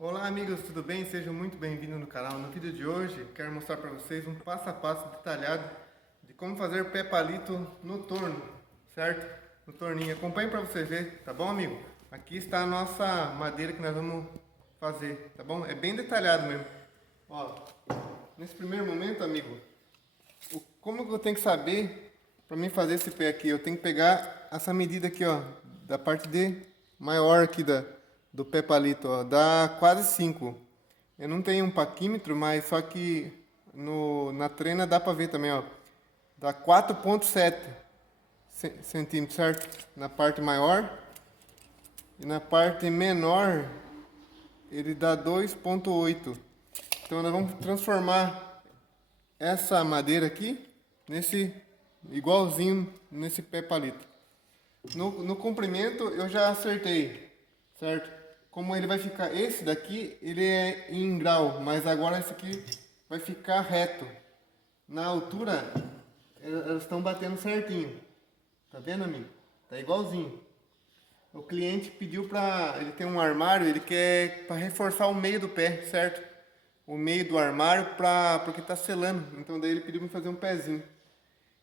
Olá amigos, tudo bem? Sejam muito bem-vindos no canal. No vídeo de hoje quero mostrar para vocês um passo a passo detalhado de como fazer o pé palito no torno, certo? No torninho. Acompanhe para vocês verem, tá bom amigo? Aqui está a nossa madeira que nós vamos fazer, tá bom? É bem detalhado mesmo. Ó, nesse primeiro momento, amigo, como que eu tenho que saber para mim fazer esse pé aqui? Eu tenho que pegar essa medida aqui, ó, da parte de maior aqui do pé palito, ó, dá quase 5. Eu não tenho um paquímetro, mas só que na trena dá para ver também, ó. Dá 4,7 centímetros, certo? Na parte maior. E na parte menor, ele dá 2,8. Então nós vamos transformar essa madeira aqui nesse igualzinho nesse pé palito. No comprimento eu já acertei, certo? Como ele vai ficar, esse daqui ele é em grau, mas agora esse aqui vai ficar reto. Na altura elas estão batendo certinho, tá vendo, amigo? Tá igualzinho. O cliente pediu pra, ele tem um armário, ele quer para reforçar o meio do pé, certo? O meio do armário porque tá selando, então daí ele pediu para fazer um pezinho.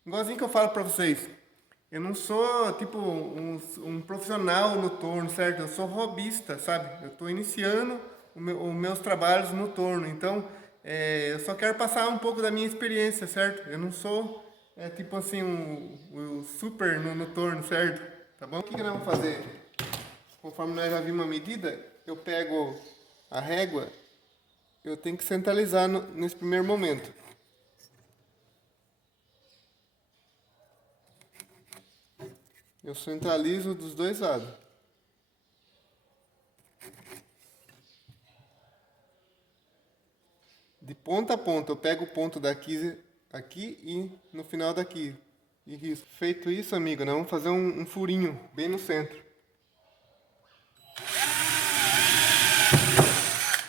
Igualzinho que eu falo pra vocês, eu não sou tipo um profissional no torno, certo? Eu sou hobbyista, sabe? Eu estou iniciando os meus trabalhos no torno, então eu só quero passar um pouco da minha experiência, certo? Eu não sou tipo assim um super no torno, certo? Tá bom? O que nós vamos fazer? Conforme nós já vimos a medida, eu pego a régua, eu tenho que centralizar nesse primeiro momento. Eu centralizo dos dois lados. De ponta a ponta, eu pego o ponto daqui aqui e no final daqui. E risco. Feito isso, amigo, nós vamos fazer um furinho bem no centro.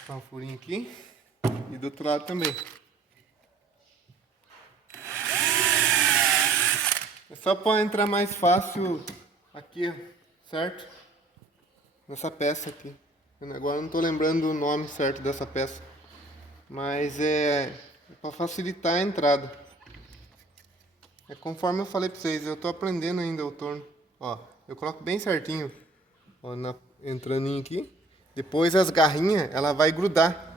Tá um furinho aqui e do outro lado também. É só para entrar mais fácil aqui, certo? Nessa peça aqui. Agora eu não estou lembrando o nome certo dessa peça. Mas é para facilitar a entrada. É conforme eu falei para vocês, eu estou aprendendo ainda o torno. Ó, eu coloco bem certinho, ó, entrando aqui. Depois as garrinhas, ela vai grudar.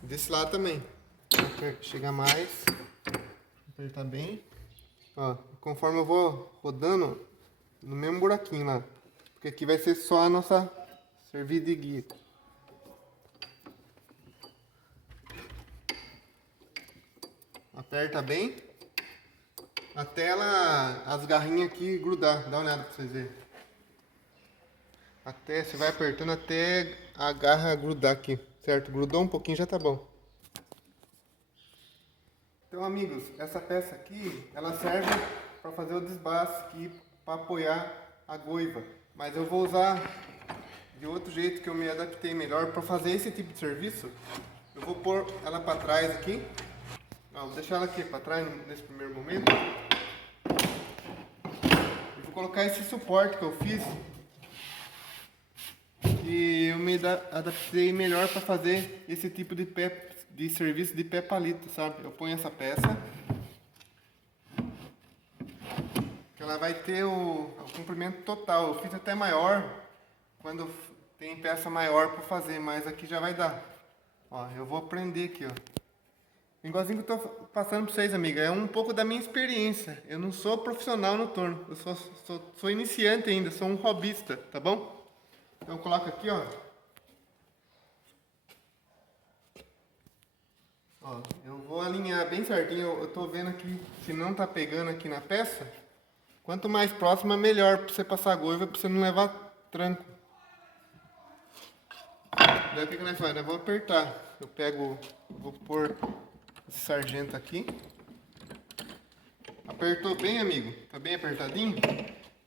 Desse lado também. Chegar mais, apertar bem. Ó, conforme eu vou rodando no mesmo buraquinho lá. Porque aqui vai ser só a nossa servir de guia. Aperta bem até as garrinhas aqui grudar. Dá uma olhada pra vocês verem. Até, você vai apertando até a garra grudar aqui, certo? Grudou um pouquinho, já tá bom. Então, amigos, essa peça aqui, ela serve para fazer o desbaste aqui, para apoiar a goiva. Mas eu vou usar de outro jeito que eu me adaptei melhor para fazer esse tipo de serviço. Eu vou pôr ela para trás aqui. Vou deixar ela aqui para trás nesse primeiro momento. Eu vou colocar esse suporte que eu fiz. E eu me adaptei melhor para fazer esse tipo de serviço de pé palito, sabe? Eu ponho essa peça. Que ela vai ter o comprimento total. Eu fiz até maior quando tem peça maior para fazer, mas aqui já vai dar. Ó, eu vou aprender aqui, ó. Igualzinho que eu tô passando para vocês, amiga, é um pouco da minha experiência. Eu não sou profissional no torno, eu sou iniciante ainda, sou um hobbyista, tá bom? Então eu coloco aqui, ó. Ó, eu vou alinhar bem certinho, eu tô vendo aqui se não tá pegando aqui na peça. Quanto mais próxima, melhor para você passar a goiva, para você não levar tranco. Daí o que nós fazemos? Eu vou apertar. Eu pego, vou pôr esse sargento aqui. Apertou bem, amigo? Tá bem apertadinho?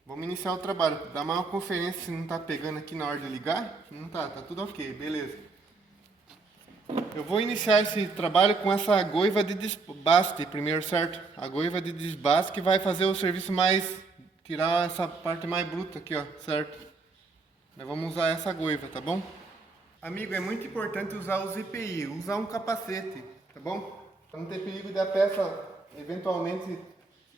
Vamos iniciar o trabalho. Dá uma conferência se não tá pegando aqui na hora de ligar. Não tá, tá tudo ok, beleza. Eu vou iniciar esse trabalho com essa goiva de desbaste primeiro, certo? A goiva de desbaste que vai fazer o serviço mais... tirar essa parte mais bruta aqui, ó, certo? Nós vamos usar essa goiva, tá bom? Amigo, é muito importante usar os EPI, usar um capacete, tá bom? Para não ter perigo da peça, eventualmente,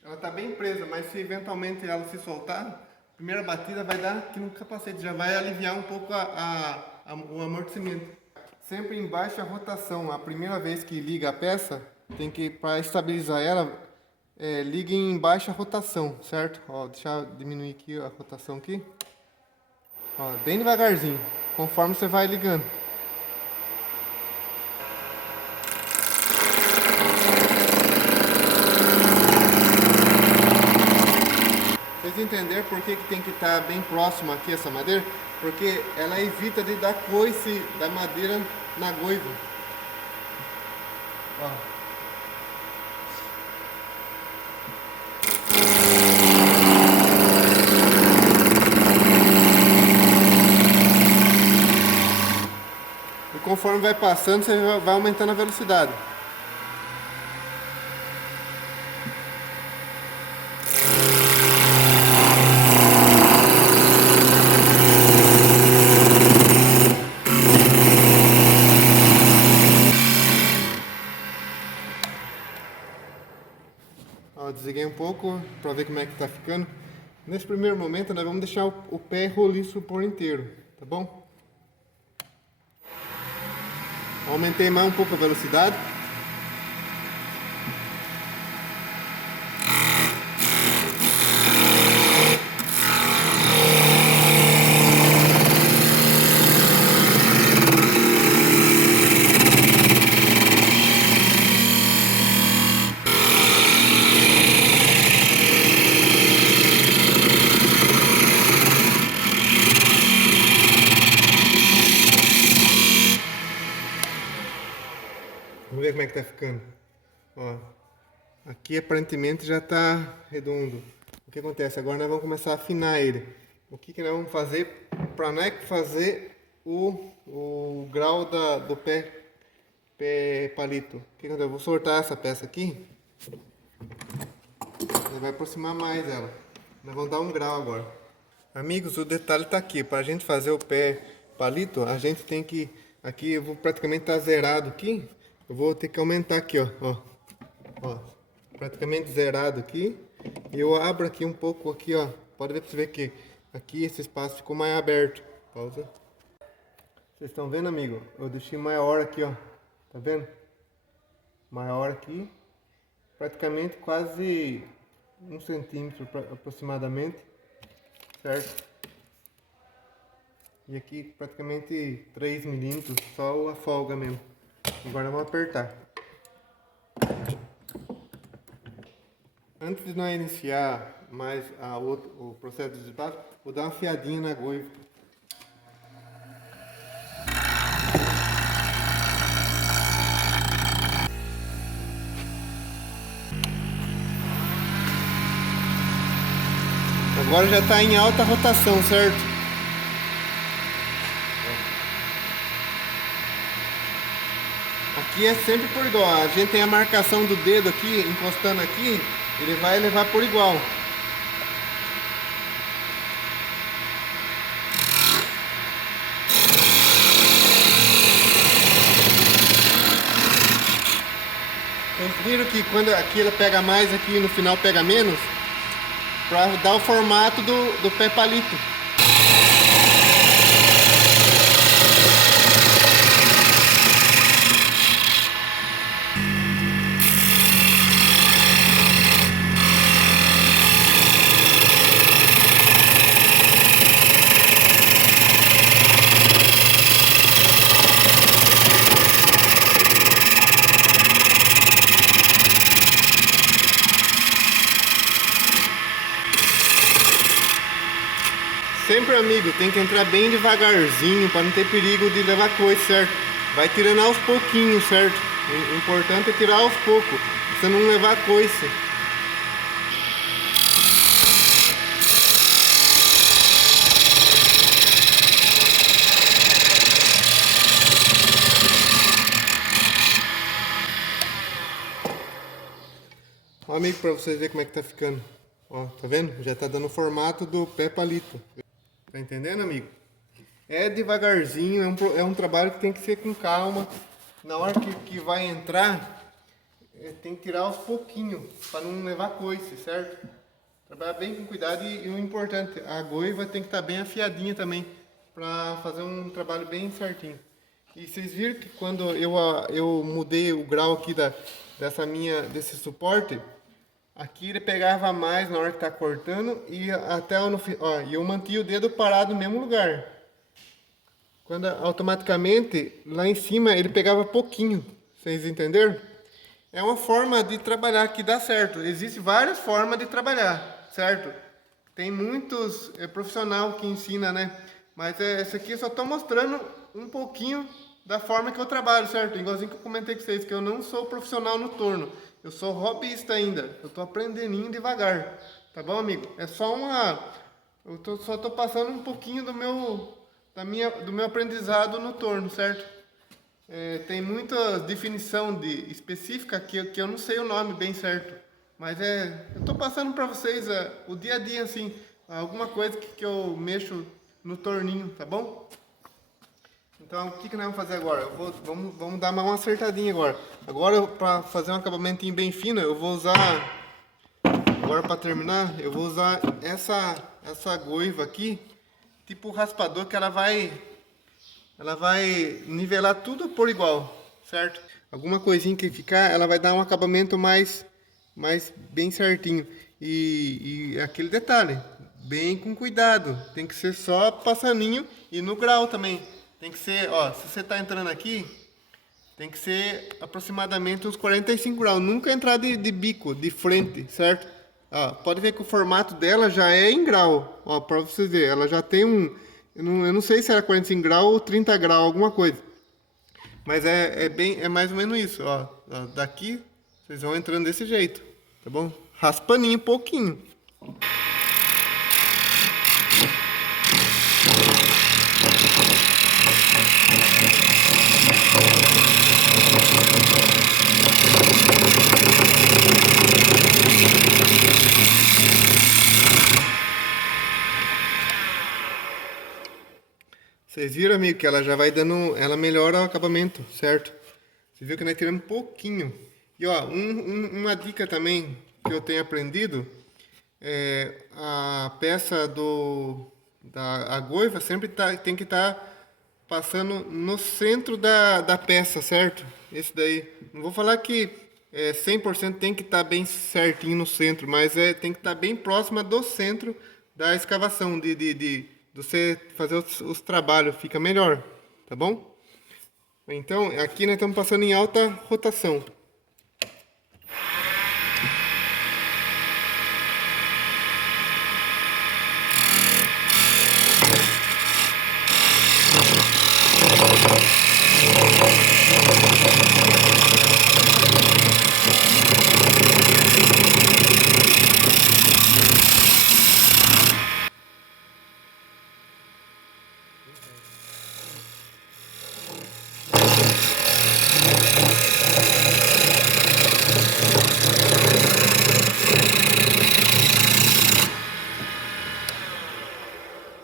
ela está bem presa, mas se eventualmente ela se soltar, a primeira batida vai dar aqui no capacete, já vai aliviar um pouco o amortecimento. Sempre em baixa rotação, a primeira vez que liga a peça, tem que, para estabilizar ela, liga em baixa rotação, certo? Ó, deixa eu diminuir aqui a rotação aqui. Ó, bem devagarzinho, conforme você vai ligando. Vocês entenderam por que tem que estar bem próximo aqui essa madeira? Porque ela evita de dar coice da madeira na goiva. Ó. E conforme vai passando, você vai aumentando a velocidade. Ó, desliguei um pouco para ver como é que tá ficando. Nesse primeiro momento, nós vamos deixar o pé roliço por inteiro, tá bom? Aumentei mais um pouco a velocidade. Vamos ver como é que tá ficando. Ó, aqui aparentemente já tá redondo. O que acontece? Agora nós vamos começar a afinar ele. O que nós vamos fazer para nós fazer o grau do pé palito? O que acontece? Eu vou soltar essa peça aqui. Ele vai aproximar mais ela. Nós vamos dar um grau agora. Amigos, o detalhe tá aqui. Para a gente fazer o pé palito, a gente tem que... Aqui eu vou praticamente estar zerado aqui. Eu vou ter que aumentar aqui, ó, praticamente zerado aqui. E eu abro aqui um pouco aqui, ó. Pode ver para você ver que aqui esse espaço ficou mais aberto. Pausa. Vocês estão vendo, amigo? Eu deixei maior aqui, ó. Tá vendo? Maior aqui. Praticamente quase 1 centímetro aproximadamente. Certo? E aqui praticamente 3 milímetros, só a folga mesmo. Agora vamos apertar. Antes de nós iniciar mais o processo de desbaste, vou dar uma fiadinha na goiva. Agora já está em alta rotação, certo? Aqui é sempre por igual. A gente tem a marcação do dedo aqui, encostando aqui, ele vai levar por igual. Vocês viram que quando aqui ela pega mais, aqui no final pega menos? Para dar o formato do pé palito. Sempre, amigo, tem que entrar bem devagarzinho para não ter perigo de levar coisa, certo? Vai tirando aos pouquinhos, certo? O importante é tirar aos poucos, pra você não levar coice. Ó, amigo, para vocês verem como é que tá ficando. Ó, tá vendo? Já tá dando o formato do pé palito. Tá entendendo, amigo? É devagarzinho, é um trabalho que tem que ser com calma. Na hora que vai entrar, tem que tirar aos pouquinhos, para não levar coice, certo? Trabalhar bem com cuidado e o importante, a goiva tem que estar bem afiadinha também, para fazer um trabalho bem certinho. E vocês viram que quando eu mudei o grau aqui desse suporte, aqui ele pegava mais na hora que tá cortando e até no ó, eu mantinha o dedo parado no mesmo lugar. Quando automaticamente lá em cima ele pegava pouquinho, vocês entenderam? É uma forma de trabalhar que dá certo. Existem várias formas de trabalhar, certo? Tem muitos profissional que ensina, né? Mas essa aqui eu só estou mostrando um pouquinho da forma que eu trabalho, certo? Igualzinho que eu comentei com vocês, que eu não sou profissional no torno. Eu sou hobbyista ainda. Eu estou aprendendo devagar. Tá bom, amigo? É só uma... só estou passando um pouquinho do meu aprendizado no torno, certo? Tem muita definição específica que eu não sei o nome bem certo. Mas eu estou passando para vocês o dia a dia, assim, alguma coisa que eu mexo no torninho, tá bom? Então, o que nós vamos fazer agora? Vamos dar uma acertadinha agora. Agora, para fazer um acabamentinho bem fino, eu vou usar... Agora, para terminar, eu vou usar essa goiva aqui, tipo raspador, que ela vai nivelar tudo por igual, certo? Alguma coisinha que ficar, ela vai dar um acabamento mais bem certinho. E aquele detalhe, bem com cuidado, tem que ser só passaninho e no grau também. Tem que ser, ó, se você tá entrando aqui, tem que ser aproximadamente uns 45 graus, nunca entrar de bico, de frente, certo? Ó, pode ver que o formato dela já é em grau, ó, para vocês verem, ela já tem eu não sei se era 45 graus ou 30 graus, alguma coisa. Mas é mais ou menos isso, ó. Daqui vocês vão entrando desse jeito, tá bom? Raspaninho um pouquinho. Vocês viram, amigo, que ela já vai dando, ela melhora o acabamento, certo? Você viu que nós tiramos um pouquinho. E ó, uma dica também que eu tenho aprendido, a peça a goiva sempre tem que estar passando no centro da peça, certo? Esse daí, não vou falar que 100% tem que estar bem certinho no centro, mas tem que estar bem próxima do centro da escavação, de você fazer os trabalhos, fica melhor, tá bom? Então, aqui nós estamos passando em alta rotação.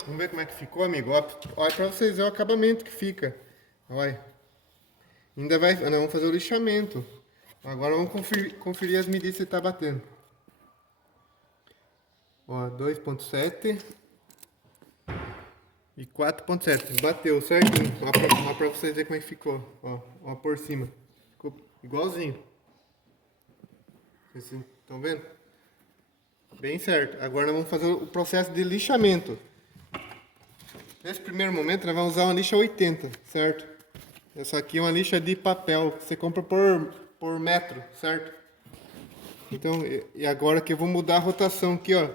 Vamos ver como é que ficou, amigo. Olha para vocês verem o acabamento que fica. Olha. Ainda vai... Nós vamos fazer o lixamento. Agora vamos conferir as medidas que você está batendo. Ó, 2.7 e 4.7. Bateu certinho. Olha para vocês verem como é que ficou. Ó por cima. Ficou igualzinho. Vocês estão vendo? Bem certo. Agora nós vamos fazer o processo de lixamento. Nesse primeiro momento nós vamos usar uma lixa 80, certo? Essa aqui é uma lixa de papel, que você compra por metro, certo? Então, e agora que eu vou mudar a rotação aqui, ó.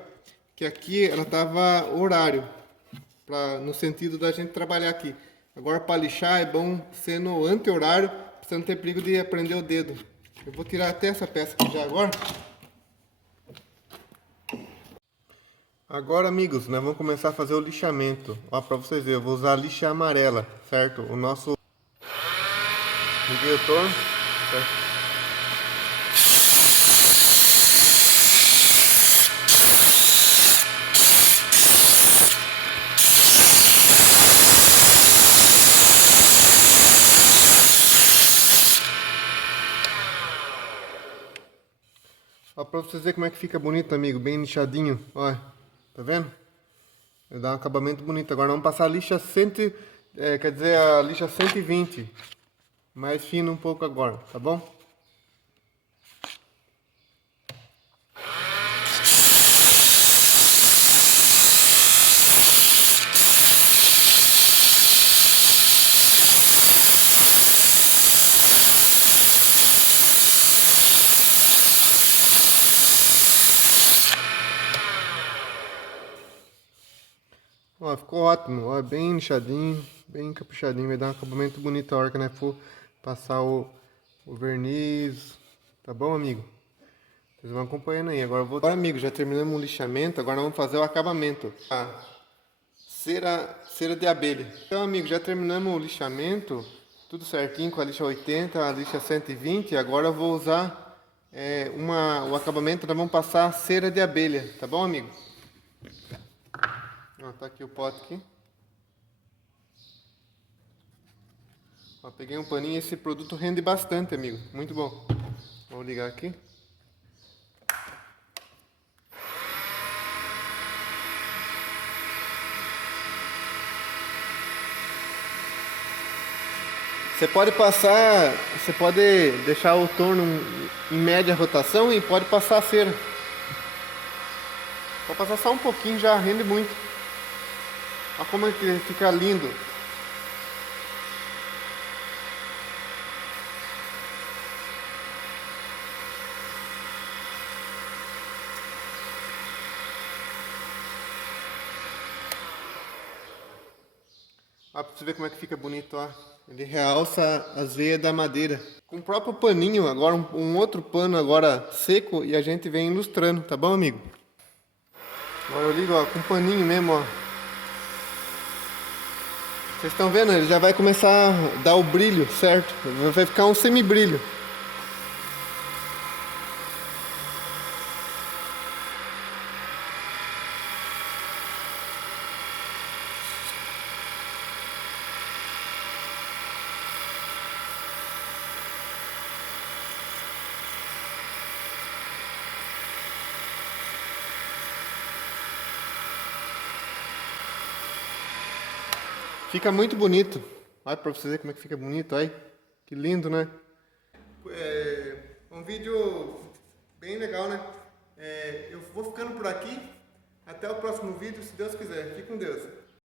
Que aqui ela tava horário, no sentido da gente trabalhar aqui. Agora para lixar é bom ser no anti-horário, pra você não ter perigo de prender o dedo. Eu vou tirar até essa peça aqui já agora. Agora, amigos, nós vamos começar a fazer o lixamento. Ó, para vocês verem, eu vou usar a lixa amarela, certo? O nosso... Liguei o torno, certo? Ó, pra vocês verem como é que fica bonito, amigo, bem lixadinho, ó, tá vendo? Vai dar um acabamento bonito. Agora vamos passar a lixa quer dizer, a lixa 120, mais fino um pouco agora, tá bom? Ó, ficou ótimo, ó, bem lixadinho, bem caprichadinho, vai dar um acabamento bonito a hora que nós for passar o verniz, tá bom, amigo? Vocês vão acompanhando aí. Agora, amigo, já terminamos o lixamento, agora nós vamos fazer o acabamento. Cera de abelha. Então, amigo, já terminamos o lixamento, tudo certinho com a lixa 80, a lixa 120, agora eu vou usar o acabamento, nós vamos passar cera de abelha, tá bom, amigo? Ó, tá aqui o pote aqui. Ó, peguei um paninho, esse produto rende bastante, amigo, muito bom. Vou ligar aqui. Você pode deixar o torno em média rotação e pode passar a cera. Pode passar só um pouquinho, já rende muito. Olha como é que fica lindo. Olha pra você ver como é que fica bonito, ó. Ele realça as veias da madeira. Com o próprio paninho, agora um outro pano agora seco e a gente vem ilustrando, tá bom, amigo? Agora eu ligo, ó, com paninho mesmo, ó. Vocês estão vendo? Ele já vai começar a dar o brilho, certo? Vai ficar um semibrilho. Fica muito bonito. Olha pra vocês verem como é que fica bonito, olha. Que lindo, né? É um vídeo bem legal, né? Eu vou ficando por aqui. Até o próximo vídeo, se Deus quiser. Fique com Deus.